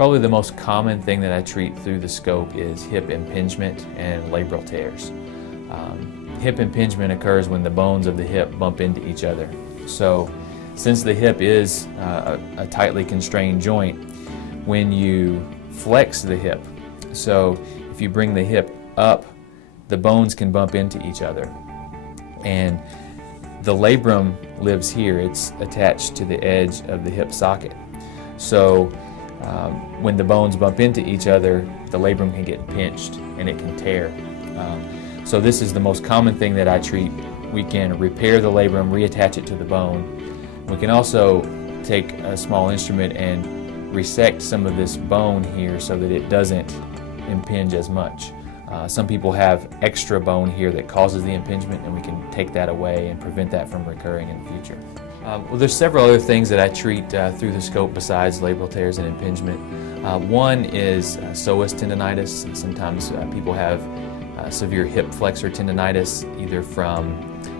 Probably the most common thing that I treat through the scope is hip impingement and labral tears. Hip impingement occurs when the bones of the hip bump into each other. So since the hip is a tightly constrained joint, when you flex the hip, so if you bring the hip up, the bones can bump into each other. And the labrum lives here. It's attached to the edge of the hip socket. So when the bones bump into each other, the labrum can get pinched and it can tear. So this is the most common thing that I treat. We can repair the labrum, reattach it to the bone. We can also take a small instrument and resect some of this bone here so that it doesn't impinge as much. Some people have extra bone here that causes the impingement, and we can take that away and prevent that from recurring in the future. Well, there's several other things that I treat through the scope besides labral tears and impingement. One is psoas tendonitis. Sometimes people have severe hip flexor tendonitis, either from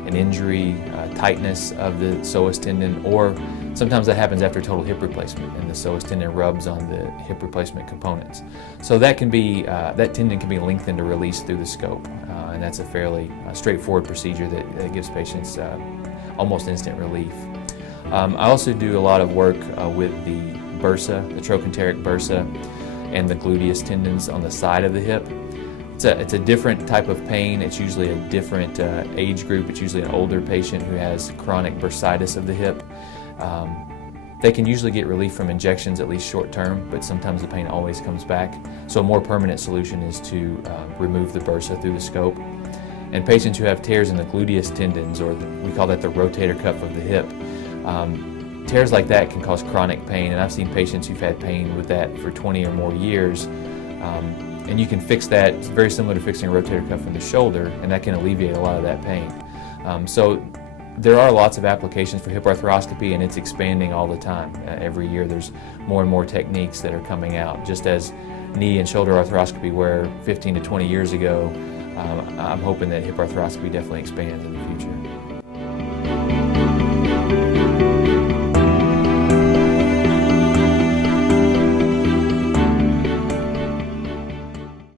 an injury, tightness of the psoas tendon, or sometimes that happens after total hip replacement and the psoas tendon rubs on the hip replacement components. So that tendon can be lengthened or released through the scope, and that's a fairly straightforward procedure that gives patients almost instant relief. I also do a lot of work with the bursa, the trochanteric bursa, and the gluteus tendons on the side of the hip. It's a different type of pain. It's usually a different age group. It's usually an older patient who has chronic bursitis of the hip. They can usually get relief from injections, at least short term, but sometimes the pain always comes back. So a more permanent solution is to remove the bursa through the scope. And patients who have tears in the gluteus tendons, or we call that the rotator cuff of the hip, tears like that can cause chronic pain, and I've seen patients who've had pain with that for 20 or more years. And you can fix that. It's very similar to fixing a rotator cuff in the shoulder, and that can alleviate a lot of that pain. So there are lots of applications for hip arthroscopy, and it's expanding all the time. Every year there's more and more techniques that are coming out. Just as knee and shoulder arthroscopy were 15 to 20 years ago, I'm hoping that hip arthroscopy definitely expands in the future.